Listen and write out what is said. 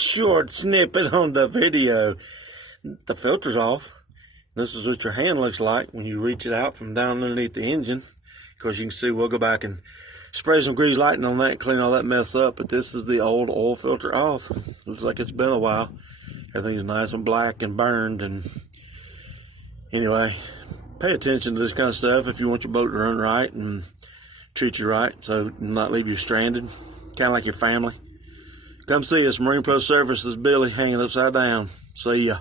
short snippet on the video. The filter's off. This is what your hand looks like when you reach it out from down underneath the engine. Of course, you can see we'll go back and spray some grease lighting on that and clean all that mess up. But this is the old oil filter off. Looks like it's been a while. Everything's nice and black and burned. And anyway, pay attention to this kind of stuff if you want your boat to run right and treat you right, so not leave you stranded, kind of like your family. Come see us, Marine Pro Services, Billy, hanging upside down. See ya.